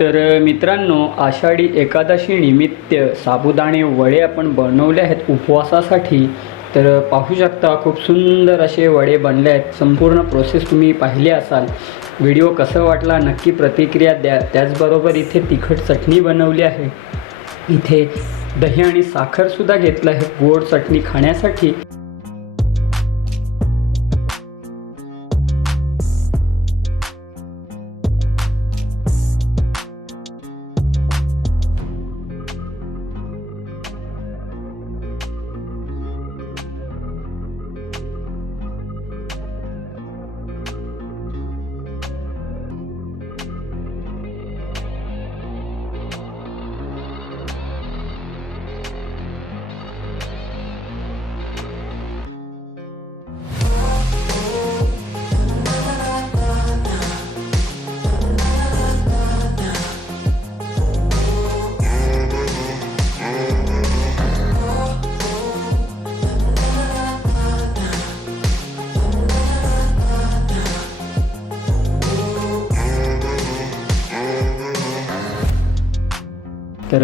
तर मित्रांनो आषाढी एकादशी निमित्त साबुदाणे वडे आपण बनवले आहेत उपवासासाठी. तर पाहू शकता खूप सुंदर असे वडे बनले आहेत. संपूर्ण प्रोसेस तुम्ही पाहिले असाल. व्हिडिओ कसं वाटला नक्की प्रतिक्रिया द्या. त्याचबरोबर इथे तिखट चटणी बनवली आहे. इथे दही आणि साखरसुद्धा घेतलं आहे. गोड चटणी खाण्यासाठी.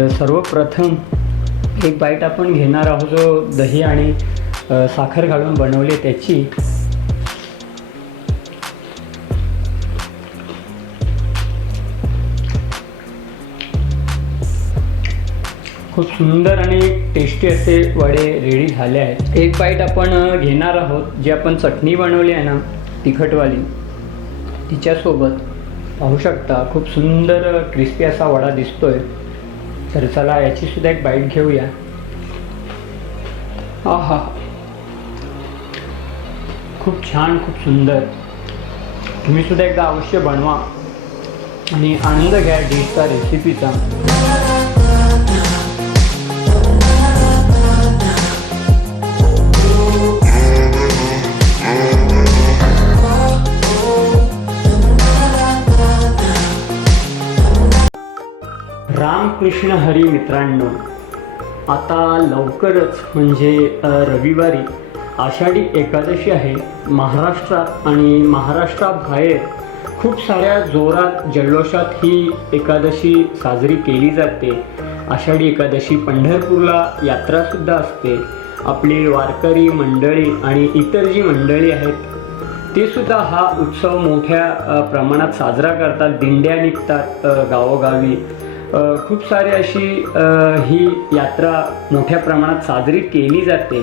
तर सर्वप्रथम एक बाईट आपण घेणार आहोत जो दही आणि साखर घालून बनवली त्याची. खूप सुंदर आणि टेस्टी असे वडे रेडी झाले आहेत. एक बाईट आपण घेणार आहोत जी आपण चटणी बनवली आहे ना तिखटवाली तिच्यासोबत. पाहू शकता खूप सुंदर क्रिस्पी असा वडा दिसतोय. तर चला याची सुद्धा एक बाईट घेऊया. आहा. खूप छान खूप सुंदर. तुम्ही सुद्धा एकदा अवश्य बनवा. आणि आनंद घ्या डिशचा रेसिपीचा कृष्ण हरी मित्रांनो आता लवकरच म्हणजे रविवारी आषाढी एकादशी आहे. महाराष्ट्रात आणि महाराष्ट्राबाहेर खूप साऱ्या जोरात जल्लोषात ही एकादशी साजरी केली जाते. आषाढी एकादशी पंढरपूरला यात्रासुद्धा असते. आपली वारकरी मंडळी आणि इतर जी मंडळी आहेत ते सुद्धा हा उत्सव मोठ्या प्रमाणात साजरा करतात. दिंड्या निघतात गावोगावी. खूप सारी अशी ही यात्रा मोठ्या प्रमाणात साजरी केली जाते.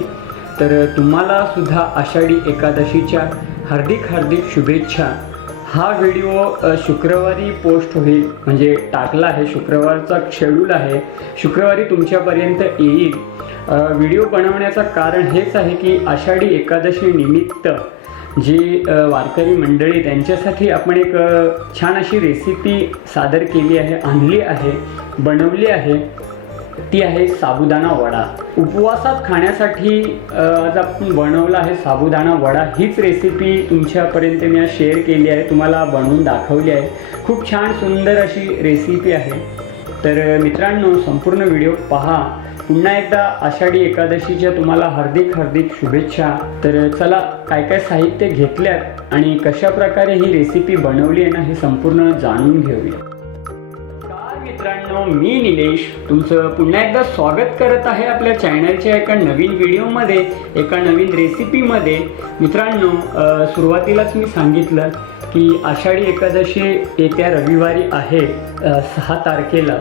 तर तुम्हाला सुद्धा आषाढी एकादशीच्या हार्दिक हार्दिक शुभेच्छा. हा व्हिडिओ शुक्रवारी पोस्ट होईल म्हणजे टाकला आहे शुक्रवारचा शेड्यूल आहे. शुक्रवारी तुमच्यापर्यंत येईल. व्हिडिओ बनवण्याचं कारण हेच आहे की आषाढी एकादशी निमित्त जी वारकरी मंडळी त्यांच्यासाठी आपण एक छान अशी रेसिपी सादर केली आहे आणली आहे बनवली आहे. ती आहे साबुदाणा वडा. उपवासात खाण्यासाठी आज आपण बनवला आहे साबुदाणा वडा. हीच रेसिपी तुमच्यापर्यंत मी आज शेअर केली आहे तुम्हाला बनवून दाखवली आहे. खूप छान सुंदर अशी रेसिपी आहे. तर मित्रांनो संपूर्ण व्हिडिओ पहा. पुन्हा एकदा आषाढी एकादशीच्या तुम्हाला हार्दिक हार्दिक शुभेच्छा. तर चला काय काय साहित्य घेतल्यात आणि कशा प्रकारे ही रेसिपी बनवली आहे ना हे संपूर्ण जाणून घेऊया. मित्रांनो मी निलेश. तुमचं पुन्हा एकदा स्वागत करत आहे आपल्या चॅनलच्या एका नवीन व्हिडिओमध्ये एका नवीन रेसिपीमध्ये मित्रांनो सुरुवातीलाच मी सांगितलं की आषाढी एकादशी येत्या रविवारी आहे सहा तारखेला.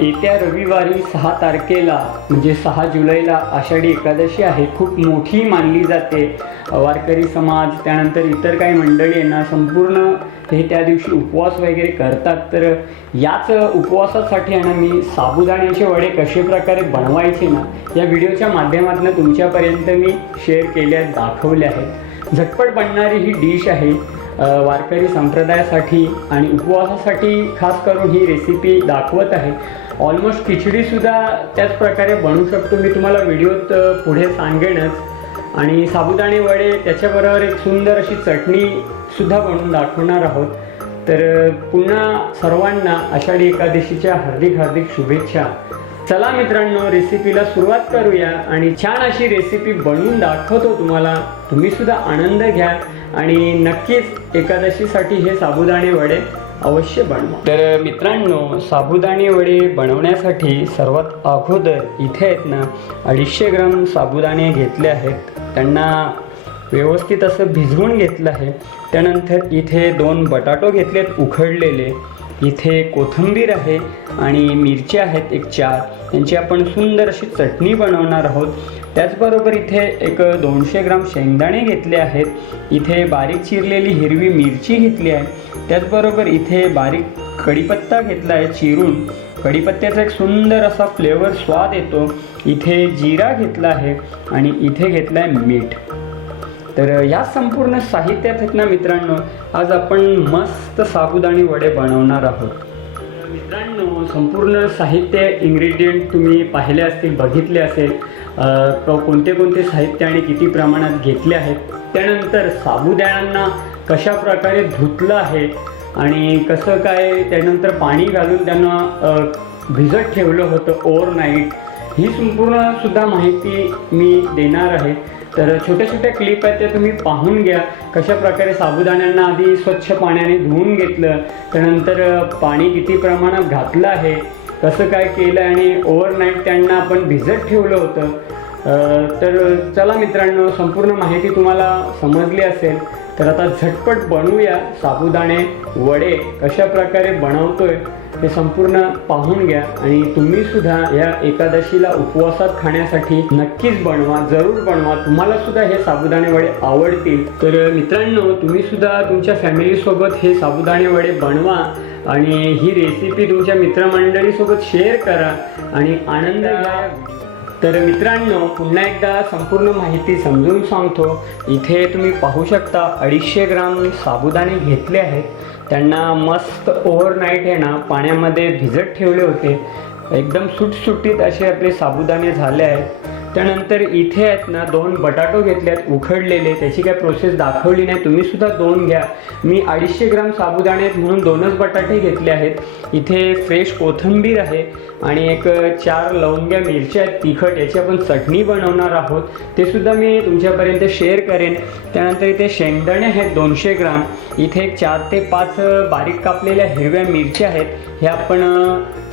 येत्या रविवारी सहा तारखेला म्हणजे सहा जुलैला आषाढी एकादशी आहे. खूप मोठी मानली जाते. वारकरी समाज त्यानंतर इतर काही मंडळी यांना संपूर्ण हे त्या दिवशी उपवास वगैरे करतात. तर याच उपवासासाठी आहे ना मी साबुदाण्याचे वडे कशा प्रकारे बनवायचे ना या व्हिडिओच्या माध्यमातून तुमच्यापर्यंत मी शेअर केले आहेत दाखवले आहेत. झटपट बनणारी ही डिश आहे. वारकरी संप्रदायासाठी आणि उपवासासाठी खास करून ही रेसिपी दाखवत आहे. ऑलमोस्ट खिचडीसुद्धा त्याच प्रकारे बनवू शकतो. मी तुम्हाला व्हिडिओत पुढे सांगेनच. आणि साबुदाणे वडे त्याच्याबरोबर एक सुंदर अशी चटणीसुद्धा बनवून दाखवणार आहोत. तर पुन्हा सर्वांना आषाढी एकादशीच्या हार्दिक हार्दिक शुभेच्छा. चला मित्रांनो रेसिपीला सुरुवात करूया आणि छान अशी रेसिपी बनवून दाखवतो तुम्हाला. तुम्ही सुद्धा आनंद घ्या आणि नक्कीच एकादशीसाठी हे साबुदाणे वडे अवश्य बनवा. तर मित्रांनो साबुदाणे वडे बनवण्यासाठी सर्वात अगोदर इथे आहेत ना अडीचशे ग्राम साबुदाणे घेतले आहेत. त्यांना व्यवस्थित असं भिजवून घेतलं आहे. त्यानंतर इथे दोन बटाटो घेतलेत उखडलेले इथे कोथिंबीर आहे आणि मिरच्या आहेत एक चार. यांची आपण सुंदर अशी चटणी बनवणार आहोत. त्याचबरोबर इथे एक दोनशे ग्राम शेंगदाणे घेतले आहेत. इथे बारीक चिरलेली हिरवी मिरची घेतली आहे. त्याचबरोबर इथे बारीक कढीपत्ता घेतला आहे चिरून. कढीपत्त्याचा एक सुंदर असा फ्लेवर स्वाद येतो. इथे जिरा घेतला आहे आणि इथे घेतला आहे मीठ. तर या संपूर्ण साहित्यात आहेत ना मित्रांनो आज आपण मस्त साबुदाणी वडे बनवणार आहोत. मित्रांनो संपूर्ण साहित्य इंग्रेडियंट तुम्ही पाहिले असतील बघितले असेल कोणते कोणते साहित्य आणि किती प्रमाणात घेतले आहेत. त्यानंतर साबुदाण्यांना कशा प्रकारे धुतलं आहे आणि कसं काय त्यानंतर पाणी घालून त्यांना भिजत ठेवलं होतं ओव्हरनाईट ही संपूर्ण सुद्धा माहिती मी देणार आहे. तर छोट्या छोट्या क्लिप आहेत त्या तुम्ही पाहून घ्या. कशा प्रकारे साबुदाण्यांना आधी स्वच्छ पाण्याने धुवून घेतलं त्यानंतर पाणी किती प्रमाणात घातलं आहे कसं काय केलं आणि ओव्हरनाईट त्यांना आपण भिजत ठेवलं होतं. तर चला मित्रांनो संपूर्ण माहिती तुम्हाला समजली असेल. तर आता झटपट बनवूया साबुदाणे वडे कशा प्रकारे बनवतोय. हे संपूर्ण पाहून घ्या आणि तुम्ही सुद्धा या एकादशीला उपवासात खाण्यासाठी नक्कीच बनवा जरूर बनवा. तुम्हाला सुद्धा हे साबुदाणे वडे आवडतील. तर मित्रांनो तुम्ही सुद्धा तुमच्या फॅमिलीसोबत हे साबुदाणे वडे बनवा आणि ही रेसिपी तुमच्या मित्रमंडळीसोबत शेअर करा आणि आनंद घ्या. तर मित्रांनो पुन्हा एकदा संपूर्ण माहिती समजून सांगतो. इथे तुम्ही पाहू शकता अडीचशे ग्राम साबुदाणे घेतले आहेत. त्यांना मस्त ओव्हरनाईट आहे ना पाण्यामध्ये भिजत ठेवले होते. एकदम सुटसुटीत असे आपले साबुदाणे झाले आहेत. त्यानंतर इथे आहेत ना दोन बटाटो घेतले आहेत उखडलेले त्याची काय प्रोसेस दाखवली नाही. तुम्ही सुद्धा दोन घ्या. मी अडीचशे ग्राम साबुदाणे आहेत म्हणून दोनच बटाटे घेतले आहेत. इथे फ्रेश कोथिंबीर आहे आणि एक चार लवंग्या मिरच्या आहेत तिखट याची आपण चटणी बनवणार आहोत. ते सुद्धा मी तुमच्यापर्यंत शेअर करेन. त्यानंतर इथे शेंगदाणे आहेत दोनशे ग्राम. इथे एक चार ते पाच बारीक कापलेल्या हिरव्या मिरच्या आहेत. हे आपण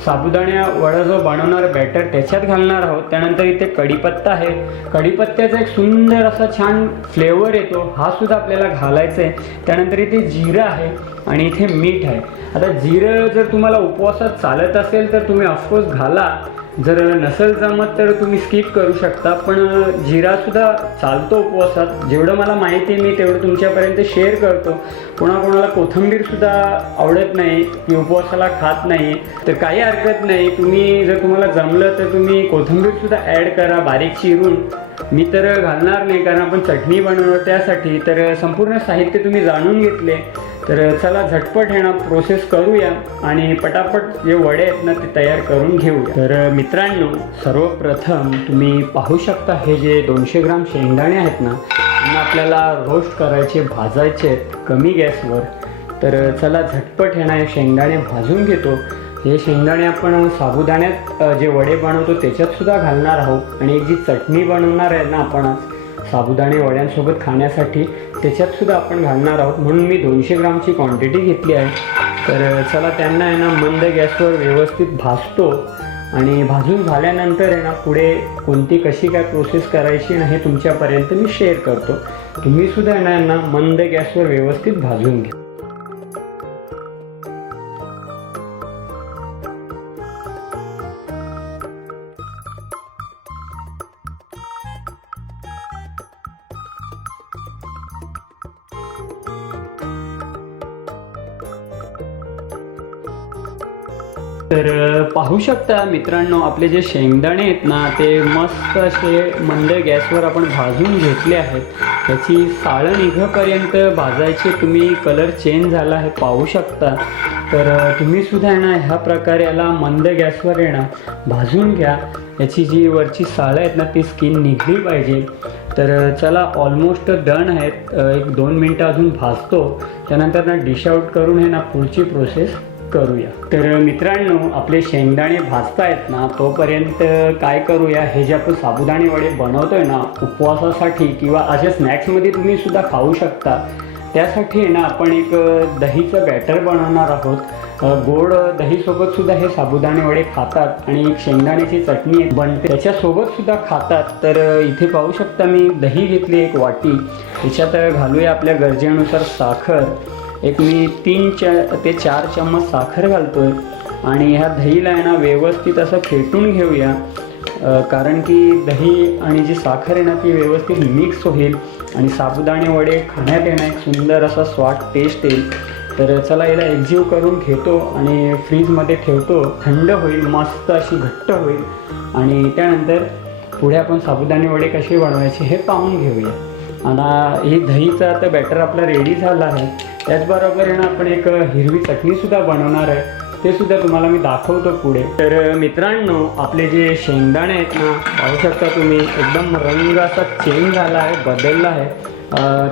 साबुदाण्या वडा जो बनवणार बॅटर त्याच्यात घालणार आहोत. त्यानंतर इथे कढीपत्ता आहे. कढीपत्त्याचा एक सुंदर असा छान फ्लेवर येतो. हा सुद्धा आपल्याला घालायचा आहे. त्यानंतर इथे जिरं आहे आणि इथे मीठ आहे. आता जिरं जर तुम्हाला उपवासात चालत असेल तर तुम्ही ऑफकोर्स घाला. जर नसेल जमत तर तुम्ही स्किप करू शकता पण जिरासुद्धा चालतो उपवासात. जेवढं मला माहिती आहे मी तेवढं तुमच्यापर्यंत शेअर करतो. कोणा कोणाला आवडत नाही की उपवासाला खात नाही तर काही हरकत नाही. तुम्ही जर तुम्हाला जमलं तर तुम्ही कोथंबीरसुद्धा ॲड करा बारीक चिरून. मी तर घालणार नाही कारण आपण चटणी बनवणार त्यासाठी. तर संपूर्ण साहित्य तुम्ही जाणून घेतले. तर चला झटपट हे ना प्रोसेस करूया आणि पटापट जे वडे आहेत ना ते तयार करून घेऊ तर मित्रांनो सर्वप्रथम तुम्ही पाहू शकता हे जे दोनशे ग्राम शेंगदाणे आहेत ना त्यांना आपल्याला रोस्ट करायचे भाजायचे आहेत कमी गॅसवर. तर चला झटपट हे ना हे शेंगदाणे भाजून घेतो. हे शेंगदाणे आपण साबुदाण्यात जे वडे बनवतो त्याच्यात सुद्धा घालणार आहोत. आणि जी चटणी बनवणार आहे ना आपण साबुदाणे वड्यांसोबत खाण्यासाठी त्याच्यात सुद्धा आपण घालणार आहोत. म्हणून मी दोनशे ग्रामची क्वांटिटी घेतली आहे. तर चला त्यांना आहे ना मंद गॅसवर व्यवस्थित भाजतो. आणि भाजून झाल्यानंतर आहे ना पुढे कोणती कशी काय प्रोसेस करायची ना हे तुमच्यापर्यंत मी शेअर करतो. तुम्ही सुद्धा आहे ना यांना मंद गॅसवर व्यवस्थित भाजून घ्या. तर पाहू शकता मित्रांनो आपले जे शेंगदाणे आहेत ना ते मस्त असे मंद गॅसवर आपण भाजून घेतले आहेत. त्याची साळं निघेपर्यंत भाजायचे तुम्ही कलर चेंज झाला हे पाहू शकता. तर तुम्ही सुद्धा आहे ना ह्या प्रकारे याला मंद गॅसवर येणार भाजून घ्या. याची जी वरची साळं आहेत ना ती स्किन निघली पाहिजे. तर चला ऑलमोस्ट डन आहेत. एक दोन मिनटं अजून भाजतो. त्यानंतर ना डिश आउट करून हे ना पुढची प्रोसेस करूया. तर मित्रांनो आपले शेंगदाणे भाजतायत ना तोपर्यंत काय करूया हे जे आपण साबुदाणे वडे बनवतोय ना उपवासासाठी किंवा अशा स्नॅक्समध्ये तुम्ही सुद्धा खाऊ शकता. त्यासाठी ना आपण एक दहीचं बॅटर बनवणार आहोत. गोड दहीसोबत सुद्धा हे साबुदाणे वडे खातात आणि एक शेंगदाण्याची चटणी बनते. त्याच्यासोबत सुद्धा खातात. तर इथे पाहू शकता मी दही घेतली एक वाटी. त्याच्यात घालूया आपल्या गरजेनुसार साखर. एक मी तीन चा ते चार चम्मच साखर घालतो आहे आणि ह्या दहीला आहे ना व्यवस्थित असं फेटून घेऊया. कारण की दही आणि जी साखर आहे ना ती व्यवस्थित मिक्स होईल. आणि साबुदाणे वडे खाण्यात येणं एक सुंदर असा स्वाद टेस्ट येईल. तर चला याला एकजीव करून घेतो आणि फ्रीजमध्ये ठेवतो. थंड होईल मस्त अशी घट्ट होईल. आणि त्यानंतर पुढे आपण साबुदाणे वडे कसे बनवायचे हे पाहून घेऊया. आणि हे दहीचं आता बॅटर आपलं रेडी झाला आहे. त्याचबरोबर आहे ना आपण एक हिरवी चटणीसुद्धा बनवणार आहे. ते सुद्धा तुम्हाला मी दाखवतो पुढे. तर मित्रांनो आपले जे शेंगदाणे आहेत ना पाहू शकता तुम्ही एकदम रंग असा चेंज झाला आहे बदलला आहे.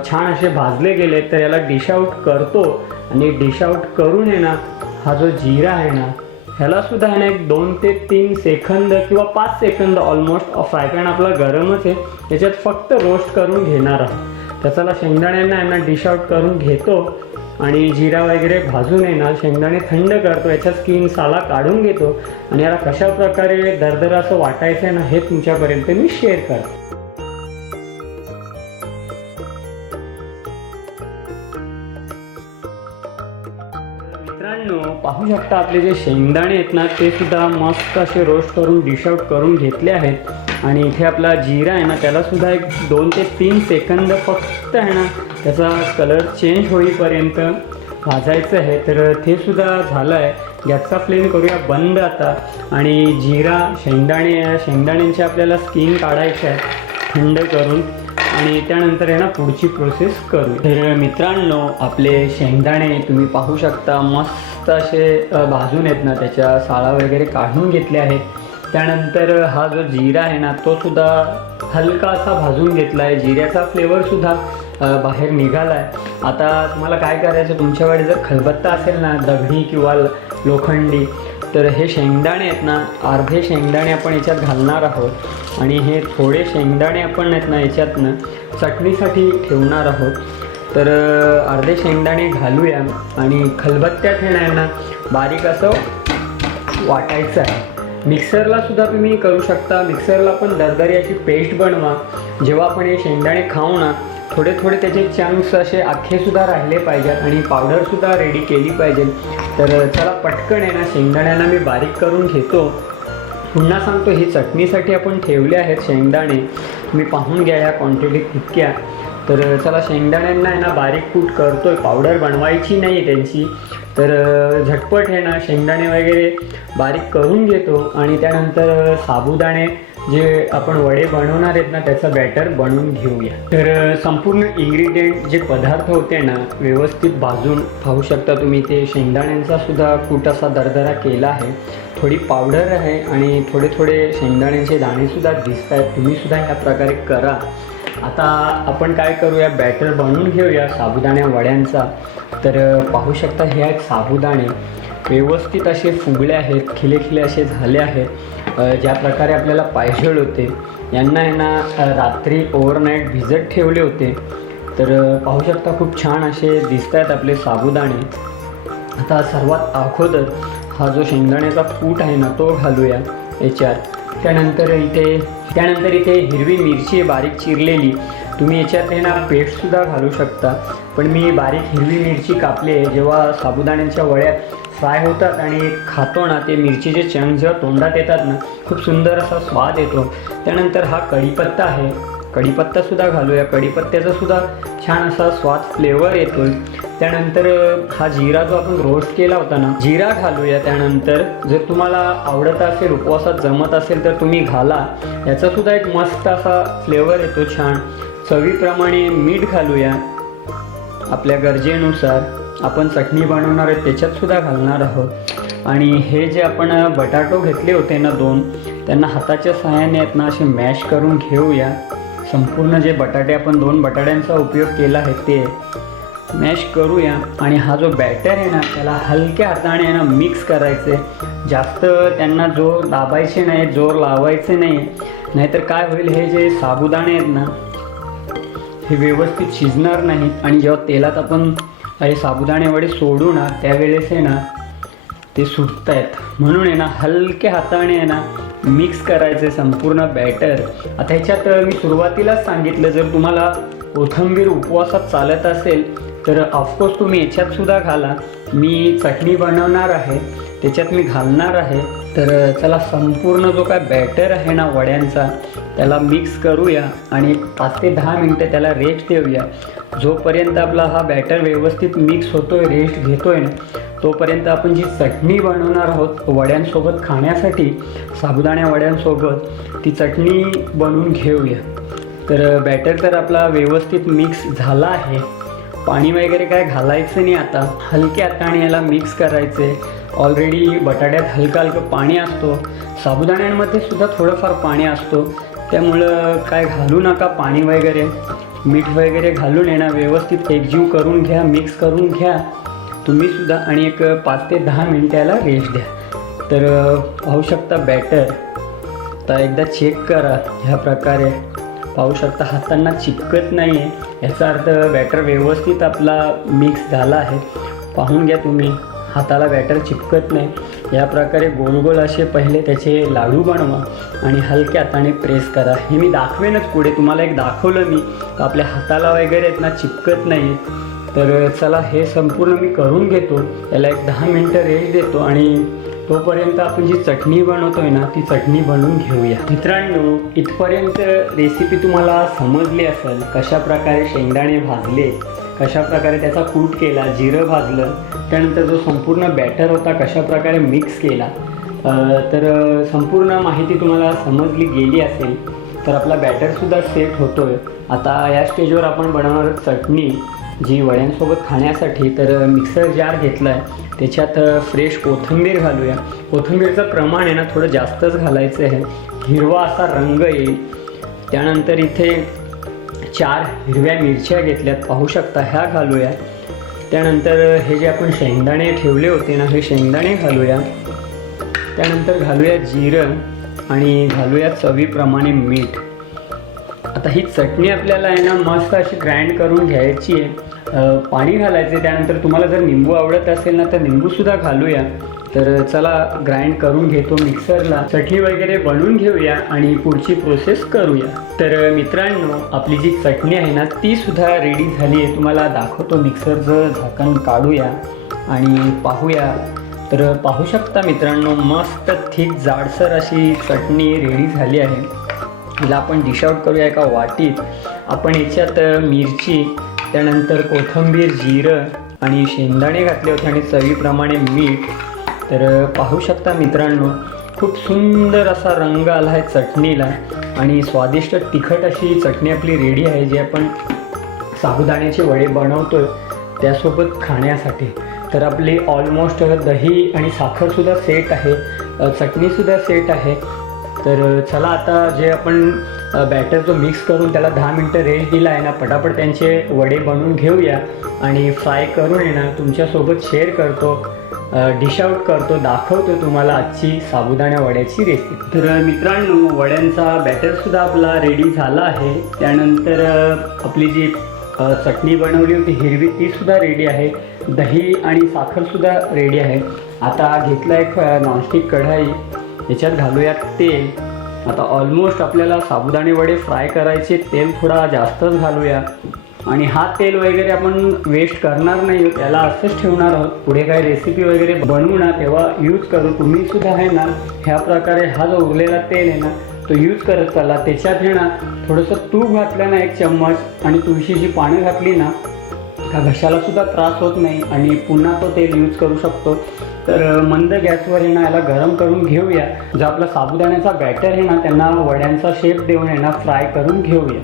छान असे भाजले गेले तर याला डिश आउट करतो. आणि डिश आउट करून आहे ना हा जो जिरा आहे ना ह्याला सुद्धा आहे ना एक दोन ते तीन सेकंद किंवा पाच सेकंद ऑलमोस्ट फ्रायपॅन आपला गरमच आहे. त्याच्यात फक्त रोस्ट करून घेणार आहोत. तर चला शेंगदाण्यांना यांना डिश आउट करून घेतो. आणि जिरा वगैरे भाजून आहे ना शेंगदाणे थंड करतो. याच्या स्किन साला काढून घेतो. आणि याला कशा प्रकारे दरदर असं वाटायचं आहे ना हे तुमच्यापर्यंत मी शेअर करतो. मित्रांनो पाहू शकता आपले जे शेंगदाणे आहेत ना ते सुद्धा मस्त असे रोस्ट करून डिश आउट करून घेतले आहेत. आणि इथे आपला जिरा आहे ना त्याला सुद्धा एक दोन ते तीन सेकंद फक्त आहे ना त्याचा कलर चेंज होईपर्यंत भाजायचं आहे. तर ते सुद्धा झालं आहे गॅसचा फ्लेम करूया बंद आता. आणि जिरा शेंगदाणे शेंगदाण्यांची आपल्याला स्किन काढायची आहे थंड करून. आणि त्यानंतर आहे ना पुढची प्रोसेस करू. तर मित्रांनो आपले शेंगदाणे तुम्ही पाहू शकता मस्त असे भाजून आहेत ना त्याच्या साळा वगैरे काढून घेतले आहेत. त्यानंतर हा जो जिरा आहे ना तो सुद्धा हलका असा भाजून घेतला आहे जिऱ्याचा फ्लेवरसुद्धा बाहेर निघाला आहे आता तुम्हाला काय करायचं? तुमच्याकडे जर खलबत्ता असेल ना दगडी किंवा ल- लोखंडी तर हे शेंगदाणे आहेत ना अर्धे शेंगदाणे आपण याच्यात घालणार आहोत. आणि हे थोडे शेंगदाणे आपण आहेत ना याच्यातनं चटणीसाठी ठेवणार आहोत. तर अर्धे शेंगदाणे घालूया. आणि खलबत्त्यात हे ना बारीक असं वाटायचं आहे. मिक्सरला सुद्धा तुम्ही करू शकता. मिक्सरला पण दरदर्याची पेस्ट बनवा. जेव्हा आपण हे शेंगदाणे खाऊ ना थोडे थोडे त्याचे चंक्स असे अख्खेसुद्धा राहिले पाहिजेत आणि पावडरसुद्धा रेडी केली पाहिजे तर चला पटकन आहे ना शेंगदाण्यांना मी बारीक करून घेतो. पुन्हा सांगतो ही चटणीसाठी आपण ठेवले आहेत शेंगदाणे. तुम्ही पाहून घ्या ह्या क्वांटिटीत इतक्या. तर चला शेंगदाण्यांना आहे ना बारीक कूट करतोय. पावडर बनवायची नाही आहे त्यांची. तर झटपट आहे ना शेंगदाणे वगैरे बारीक करून घेतो आणि त्यानंतर साबुदाणे जे आपण वडे बनवणार आहेत ना त्याचं बॅटर बनवून घेऊया. तर संपूर्ण इन्ग्रेडियंट जे पदार्थ होते ना व्यवस्थित भाजून पाहू शकता तुम्ही. ते शेंगदाण्यांचा सुद्धा कूट असा दरदरा केला आहे. थोडी पावडर आहे आणि थोडे थोडे शेंगदाण्यांचे दाणेसुद्धा दिसत आहेत. तुम्हीसुद्धा ह्या प्रकारे करा. आता आपण काय करूया? बॅटर बनवून घेऊया साबुदाण्या वड्यांचा. तर पाहू शकता हे आहेत साबुदाणे. व्यवस्थित असे फुगले आहेत खिले खिले असे झाले आहेत. ज्या प्रकारे आपल्याला पाहिजे होते. यांना यांना रात्री ओव्हरनाईट भिजत ठेवले होते. तर पाहू शकता खूप छान असे दिसत आहेत आपले साबुदाणे. आता सर्वात अगोदर हा जो शेंगदाण्याचा कूट आहे ना तो घालूया याच्यात. त्यानंतर इथे त्यानंतर इथे हिरवी मिरची बारीक चिरलेली. तुम्ही याच्यात आहे ना पेस्टसुद्धा घालू शकता. पण मी बारीक हिरवी मिरची कापली आहे. जेव्हा साबुदाण्यांच्या वड्या फ्राय होतात आणि खातो ना ते मिरचीचे चंग जेव्हा तोंडात येतात ना खूप सुंदर असा स्वाद येतो. त्यानंतर हा कढीपत्ता आहे. कढीपत्तासुद्धा घालूया. कढीपत्त्याचासुद्धा छान असा स्वाद फ्लेवर येतो त्यानंतर हा जिरा जो आपण रोस्ट केला होता ना जिरा घालूया त्यानंतर. जर तुम्हाला आवडत असेल उपवासात जमत असेल तर तुम्ही घाला. याचासुद्धा एक मस्त असा फ्लेवर येतो छान. चवीप्रमाणे मीठ घालूया. आपल्या गरजेनुसार आपण चटणी बनवणार आहे त्याच्यातसुद्धा घालणार आहोत. आणि हे जे आपण बटाटो घेतले होते ना दोन त्यांना हाताच्या सहाय्याने आहेत ना असे मॅश करून घेऊया. संपूर्ण जे बटाटे आपण दोन बटाट्यांचा उपयोग केला आहे ते मॅश करूया. आणि हा जो बॅटर आहे ना त्याला हलक्या हाताने आहे ना मिक्स करायचे. जास्त त्यांना जोर दाबायचे नाही जोर लावायचे नाही. नाहीतर काय होईल हे जे साबुदाणे आहेत ना हे व्यवस्थित शिजणार नाही आणि जेव्हा तेलात आपण हे साबुदाणे वडे सोडू ना त्यावेळेस आहे ना ते सुटत आहेत म्हणून आहे ना हलक्या हाताने आहे ना मिक्स करायचे संपूर्ण बॅटर आता ह्याच्यात मी सुरुवातीलाच सांगितलं जर तुम्हाला कोथंबीर उपवासात चालत असेल तर ऑफकोर्स तुम्ही याच्यातसुद्धा घाला. मी चटणी बनवणार आहे त्याच्यात मी घालणार आहे. तर चला संपूर्ण जो काय बॅटर आहे ना वड्यांचा त्याला मिक्स करूया आणि एक पाच ते दहा मिनटं त्याला रेस्ट देऊया. जोपर्यंत आपला हा बॅटर व्यवस्थित मिक्स होतो आहे रेस्ट घेतो ना तोपर्यंत आपण जी चटणी बनवणार आहोत वड्यांसोबत खाण्यासाठी साबुदाण्या वड्यांसोबत ती चटणी बनवून घेऊया. तर बॅटर तर आपला व्यवस्थित मिक्स झाला आहे. पाणी वगैरे काय घालायचं नाही आता. हलक्या हाताने याला मिक्स करायचं आहे ऑलरेडी बटाट्यात हलकं हलकं पाणी असतो. साबुदाण्यांमध्ये सुद्धा थोडंफार पाणी असतो. त्यामुळं काय घालू नका पाणी वगैरे मीठ वगैरे घालून येणार व्यवस्थित एकजीव करून घ्या मिक्स करून घ्या. तुम्हीसुद्धा आणि एक पाच ते दहा मिनिटाला रेस्ट द्या. तर पाहू शकता बॅटर तर एकदा चेक करा ह्या प्रकारे. पाहू शकता हातांना चिपकत नाही आहे याचा अर्थ बॅटर व्यवस्थित आपला मिक्स झाला आहे. पाहून घ्या तुम्ही. हाताला बॅटर चिपकत नाही. या प्रकारे गोल गोल असे पहिले त्याचे लाडू बनवा आणि हलक्या हाताने प्रेस करा. हे मी दाखवेनच पुढे तुम्हाला एक दाखवलं मी. आपल्या हाताला वगैरे आहेत ना चिपकत नाही तर चला हे संपूर्ण मी करून घेतो. याला एक दहा मिनटं रेस्ट देतो आणि तोपर्यंत आपण जी चटणी बनवतोय ना ती चटणी बनवून घेऊया. मित्रांनो इथपर्यंत रेसिपी तुम्हाला समजली असेल कशा प्रकारे शेंगदाणे भाजले कशा प्रकारे त्याचा कूट केला जिरं भाजलं त्यानंतर जो संपूर्ण बॅटर होता कशा प्रकारे मिक्स केला तर संपूर्ण माहिती तुम्हाला समजली गेली असेल तर आपला बॅटरसुद्धा सेट होतो आहे आता या स्टेजवर आपण बनवणार चटणी जी वड्यांसोबत खाण्यासाठी तर मिक्सर जार घेतला आहे त्याच्यात फ्रेश कोथिंबीर घालूया. कोथिंबीरचं प्रमाण आहे ना थोडं जास्तच घालायचं आहे. हिरवा असा रंग येईल. त्यानंतर इथे चार हिरव्या मिरच्या घेतल्यात. पाहू शकता ह्या घालूया. त्यानंतर हे जे आपण शेंगदाणे ठेवले होते ना हे शेंगदाणे घालूया. त्यानंतर घालूया जिरं आणि घालूया चवीप्रमाणे मीठ. आता ही चटणी आपल्याला आहे ना मस्त अशी ग्राइंड करून घ्यायची आहे. पाणी घालायचे त्यानंतर तुम्हाला जर निंबू आवडत असेल ना तर निंबूसुद्धा घालूया. तर चला ग्राइंड करून घेतो मिक्सरला चटणी वगैरे बनवून घेऊया आणि पुढची प्रोसेस करूया. तर मित्रांनो आपली जी चटणी आहे ना ती सुद्धा रेडी झाली आहे. तुम्हाला दाखवतो मिक्सरचं झाकण काढूया आणि पाहूया. तर पाहू शकता मित्रांनो मस्त थिक जाडसर अशी चटणी रेडी झाली आहे. हिला आपण डिश आउट करूया एका वाटीत. आपण याच्यात मिरची त्यानंतर कोथिंबीर जिरं आणि शेंगदाणे घातले होते आणि चवीप्रमाणे मीठ तर पाहू शकता मित्रांनो खूप सुंदर असा रंग आला आहे चटणीला आणि स्वादिष्ट तिखट अशी चटणी आपली रेडी आहे जी आपण साबुदाण्याचे वडे बनवतोय त्यासोबत खाण्यासाठी. तर आपली ऑलमोस्ट दही आणि साखरसुद्धा सेट आहे चटणीसुद्धा सेट आहे. तर चला आता जे आपण बॅटर जो मिक्स करून त्याला दहा मिनटं रेस्ट दिला आहे ना पटापट त्यांचे वडे बनवून घेऊया आणि फ्राय करून आहे ना तुमच्यासोबत शेअर करतो. डिश आउट करतो दाखवतो तुम्हाला आजची साबुदाणा वड्याची रेसिपी तर मित्रांनो वड्यांचा बॅटरसुद्धा आपला रेडी झाला आहे. त्यानंतर आपली जी चटणी बनवली होती हिरवी तीसुद्धा रेडी आहे. दही आणि साखरसुद्धा रेडी आहे. आता घेतला एक नॉनस्टिक कढाई. याच्यात घालूयात तेल. आता ऑलमोस्ट आपल्याला साबुदाणे वडे फ्राय करायचे तेल थोडा जास्तच घालूया. आणि हा तेल वगैरे आपण वेस्ट करणार नाही त्याला असंच ठेवणार आहोत. पुढे काय रेसिपी वगैरे बनवू ना तेव्हा यूज करू तुम्ही सुद्धा आहे ना ह्या प्रकारे हा जो उरलेला तेल आहे ना तो यूज करत चालला. त्याच्यात हे ना थोडंसं तूप घातलं ना एक चम्मच आणि तुळशीची पानं घातली ना का घशाला सुद्धा त्रास होत नाही आणि पुन्हा तो तेल यूज करू शकतो. तर मंद गॅसवर हे ना याला गरम करून घेऊया. जो आपला साबुदाण्याचा बॅटर आहे ना त्यांना वड्यांचा शेप देऊन आहे ना फ्राय करून घेऊया.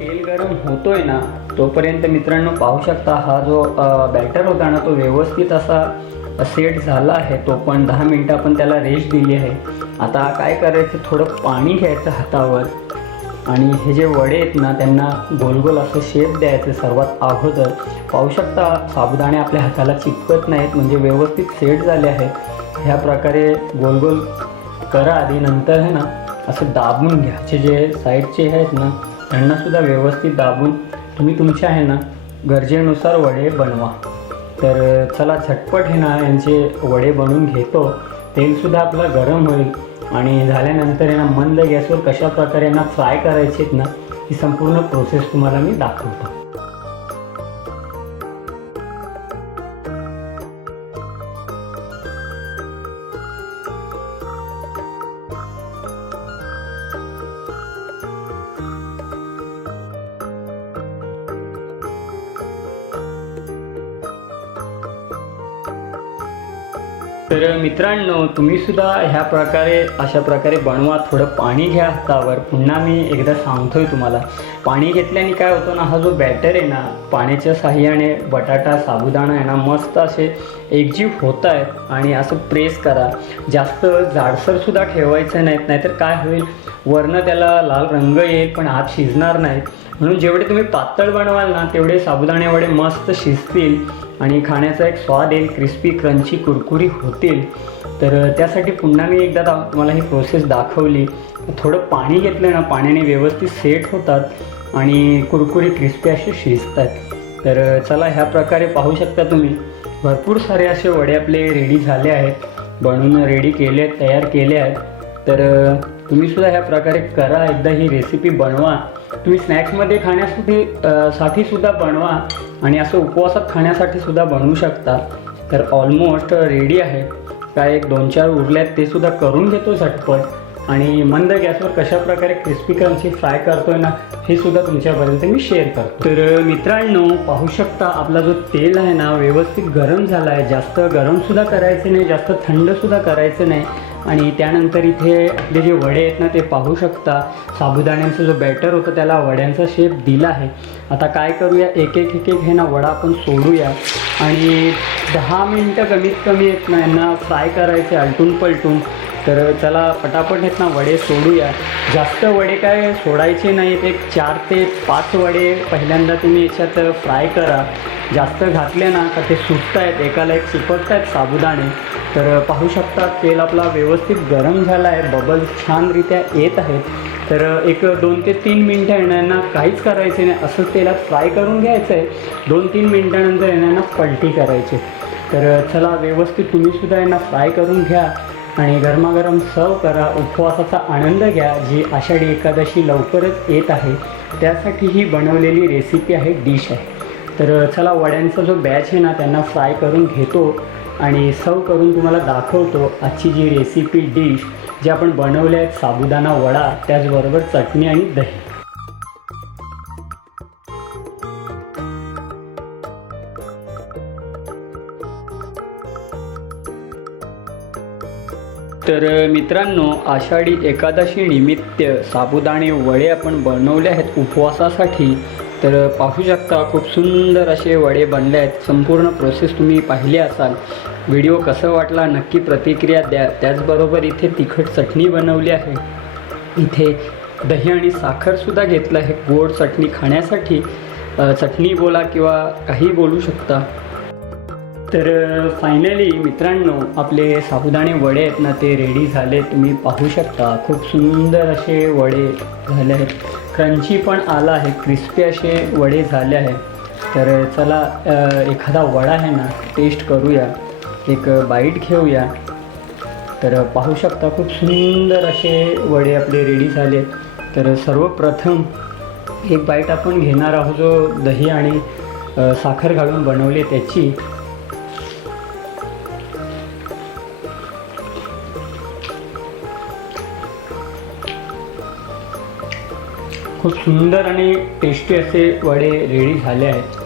तेल गरम होतोय ना तोपर्यंत मित्रांनो पाहू शकता हा जो बॅटर होता ना तो व्यवस्थित असा सेट झाला आहे. तो पण दहा मिनटं आपण त्याला रेस्ट दिली आहे. आता काय करायचं? थोडं पाणी घ्यायचं हातावर. आणि हे जे वडे आहेत ना त्यांना गोल गोल असं शेप द्यायचं सर्वात अगोदर. पाहू शकता साबुदाणे आपल्या हाताला चिपकत नाहीत म्हणजे व्यवस्थित सेट झाले आहेत. ह्या प्रकारे गोल गोल करा आधी नंतर आहे ना असं दाबून घ्या. जे साईडचे आहेत ना त्यांनासुद्धा व्यवस्थित दाबून तुम्ही तुमच्या आहे ना गरजेनुसार वडे बनवा. तर चला झटपट हे ना यांचे वडे बनवून घेतो. तेलसुद्धा आपलं गरम होईल. आणि झाल्यानंतर यांना मंद गॅसवर कशा प्रकारे यांना फ्राय करायचे आहेत ना ही संपूर्ण प्रोसेस तुम्हाला मी दाखवतो. मित्रांनो तुम्ही सुद्धा ह्या प्रकारे अशा प्रकारे बनवा थोडं पाणी घ्या हातावर. पुन्हा मी एकदा सांगतोय तुम्हाला. पाणी घेतल्याने काय होतं ना हा जो बॅटर आहे ना पाण्याच्या साह्याने बटाटा साबुदाणा आहे ना मस्त असे एकजीव होत आहेत आणि असं प्रेस करा. जास्त जाडसरसुद्धा ठेवायचं नाहीत नाहीतर काय होईल? वरनं त्याला लाल रंग येईल पण आत शिजणार नाहीत. म्हणून जेवढे तुम्ही पातळ बनवाल ना तेवढे साबुदाणे वडे मस्त शिजतील. आणि खाण्याचा एक स्वाद येईल क्रिस्पी क्रंची कुरकुरी होतील. तर त्यासाठी पुन्हा मी एकदा दा- तुम्हाला ही प्रोसेस दाखवली. थोडं पाणी घेतलं ना पाण्याने व्यवस्थित सेट होतात आणि कुरकुरी क्रिस्पी असे शिजतात. तर चला ह्या प्रकारे पाहू शकता तुम्ही. भरपूर सारे असे वडे आपले रेडी झाले आहेत. बनवून रेडी केले आहेत तयार केले आहेत. तर तुम्ही सुद्धा ह्या प्रकारे करा. एकदा ही रेसिपी बनवा. तुम्ही स्नॅक्समध्ये खाण्यासाठी साठी सुद्धा बनवा आणि असं उपवासात खाण्यासाठी सुद्धा बनवू शकता. तर ऑलमोस्ट रेडी आहे. काय एक दोन चार उरल्यात आहेत ते सुद्धा करून घेतो झटपट. आणि मंद गॅसवर कशा प्रकारे क्रिस्पी क्रंची फ्राय करतोय ना हे सुद्धा तुमच्यापर्यंत मी शेअर करतो. तर मित्रांनो पाहू शकता आपला जो तेल आहे ना व्यवस्थित गरम झाला आहे जास्त गरमसुद्धा करायचे नाही जास्त थंडसुद्धा करायचं नाही. आणि त्यानंतर इथे आपले जे वडे आहेत ना ते पाहू शकता. साबुदाण्यांचा जो बॅटर होतं त्याला वड्यांचा शेप दिला आहे. आता काय करूया? एक एक एक एक हे ना वडा आपण सोडूया. आणि दहा मिनटं कमीत कमी आहेत ना यांना फ्राय करायचे आलटून पलटून तर त्याला पटापट आहेत ना वडे सोडूया. जास्त वडे काय सोडायचे नाहीत. एक चार ते पाच वडे पहिल्यांदा तुम्ही याच्यात फ्राय करा. जास्त घातले ना का ते सुटत आहेत एकाला एक चिपकत आहेत साबुदाणे. तर पाहू शकता तेल आपला व्यवस्थित गरम झाला आहे बबल छानरित्या येत आहेत. तर एक दोन ते तीन मिनटं येण्यांना काहीच करायचे नाही असं तेलात फ्राय करून घ्यायचं आहे दोन तीन मिनटानंतर येण्यांना पलटी करायची. तर चला व्यवस्थित तुम्हीसुद्धा यांना फ्राय करून घ्या आणि गरमागरम सर्व करा. उपवासाचा आनंद घ्या जी आषाढी एकादशी लवकरच येत आहे. त्यासाठी ही बनवलेली रेसिपी आहे डिश आहे. तर चला वड्यांचा जो बॅच आहे ना त्यांना फ्राय करून घेतो. आणि सर्व करून तुम्हाला दाखवतो आजची जी रेसिपी डिश जी आपण बनवल्या आहेत साबुदाणा वडा त्याचबरोबर चटणी आणि दही. तर मित्रांनो आषाढी एकादशी निमित्त साबुदाणे वडे आपण बनवले आहेत उपवासासाठी. तर पाहू शकता खूप सुंदर असे वडे बनले आहेत. संपूर्ण प्रोसेस तुम्ही पाहिली असाल. व्हिडिओ कसं वाटला? नक्की प्रतिक्रिया द्या. त्याचबरोबर इथे तिखट चटणी बनवली आहे. इथे दही आणि साखरसुद्धा घेतलं आहे. गोड चटणी खाण्यासाठी चटणी बोला किंवा काही बोलू शकता. तर फायनली मित्रांनो आपले साबुदाणे वडे आहेत ना ते रेडी झाले. तुम्ही पाहू शकता. खूप सुंदर असे वडे झाले आहेत. क्रंची पण आला आहे क्रिस्पी असे वडे झाले आहे. तर चला एखादा वडा आहे ना टेस्ट करूया. एक बाईट घेऊया. तर पाहू शकता खूप सुंदर असे वडे आपले रेडी झाले. तर सर्वप्रथम एक बाईट आपण घेणार आहोत जो दही आणि साखर घालून बनवली त्याची. खूप सुंदर आणि टेस्टी असे वडे रेडी झाले आहेत.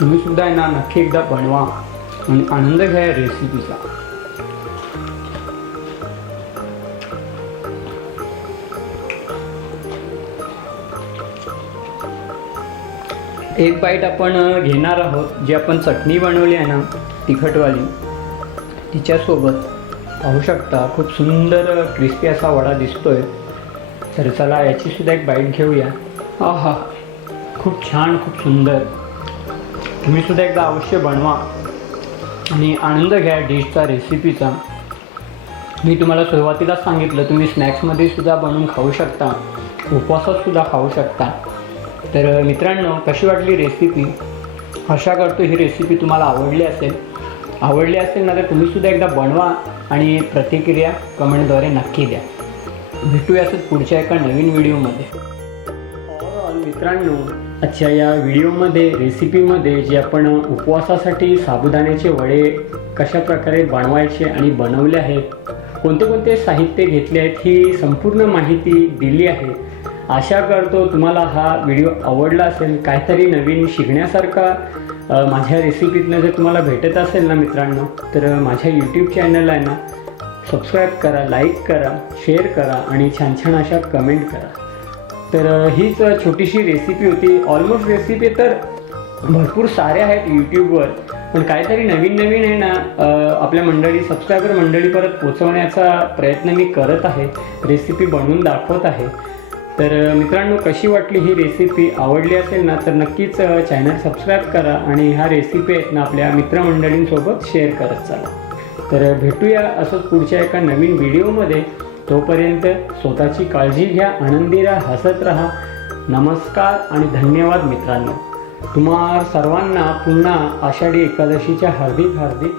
तुम्ही सुद्धा ना नक्की एकदा बनवा आणि आनंद घ्या या रेसिपीचा एक बाईट आपण घेणार आहोत. जी आपण चटणी बनवली आहे ना तिखटवाली तिच्यासोबत पाहू शकता खूप सुंदर क्रिस्पी असा वडा दिसतोय. तर चला याची सुद्धा एक बाईट घेऊया. हा हा खूप छान खूप सुंदर. तुम्ही सुद्धा एकदा अवश्य बनवा. आणि आनंद घ्या डिशचा रेसिपीचा मी तुम्हाला सुरुवातीलाच सांगितलं तुम्ही स्नॅक्समध्ये सुद्धा बनवून खाऊ शकता. उपवासात सुद्धा खाऊ शकता. तर मित्रांनो कशी वाटली रेसिपी आशा करतो ही रेसिपी तुम्हाला आवडली असेल. आवडली असेल ना तर तुम्हीसुद्धा एकदा बनवा आणि प्रतिक्रिया कमेंटद्वारे नक्की द्या. भेटूया असंच पुढच्या एका नवीन व्हिडिओमध्ये. मित्रांनो आजच्या या व्हिडिओमध्ये रेसिपीमध्ये जे आपण उपवासासाठी साबुदाण्याचे वडे कशा प्रकारे बनवायचे आणि बनवले आहेत कोणते कोणते साहित्य घेतले आहेत ही संपूर्ण माहिती दिली आहे. आशा करतो तुम्हाला हा व्हिडिओ आवडला असेल काहीतरी नवीन शिकण्यासारखा माझ्या रेसिपीतनं जर तुम्हाला भेटत असेल ना मित्रांनो तर माझ्या यूट्यूब चॅनल आहे ना सबस्क्राईब करा लाईक करा शेअर करा आणि छान छान अशा कमेंट करा. तर हीच छोटीशी रेसिपी होती. ऑलमोस्ट रेसिपी तर भरपूर साऱ्या आहेत यूट्यूबवर पण काहीतरी नवीन नवीन आहे ना आपल्या मंडळी सबस्क्रायबर मंडळी परत पोचवण्याचा प्रयत्न मी करत आहे. रेसिपी बनवून दाखवत आहे. तर मित्रांनो कशी वाटली ही रेसिपी आवडली असेल ना तर नक्कीच चॅनल सबस्क्राईब करा आणि ह्या रेसिपी आहेत ना आपल्या मित्रमंडळींसोबत शेअर करत चला. तर भेटूया असंच पुढच्या एका नवीन व्हिडिओमध्ये. तोपर्यंत स्वतःची काळजी घ्या आनंदी राहा हसत राहा. नमस्कार आणि धन्यवाद मित्रांनो. तुम्हा सर्वांना पुन्हा आषाढी एकादशीच्या हार्दिक हार्दिक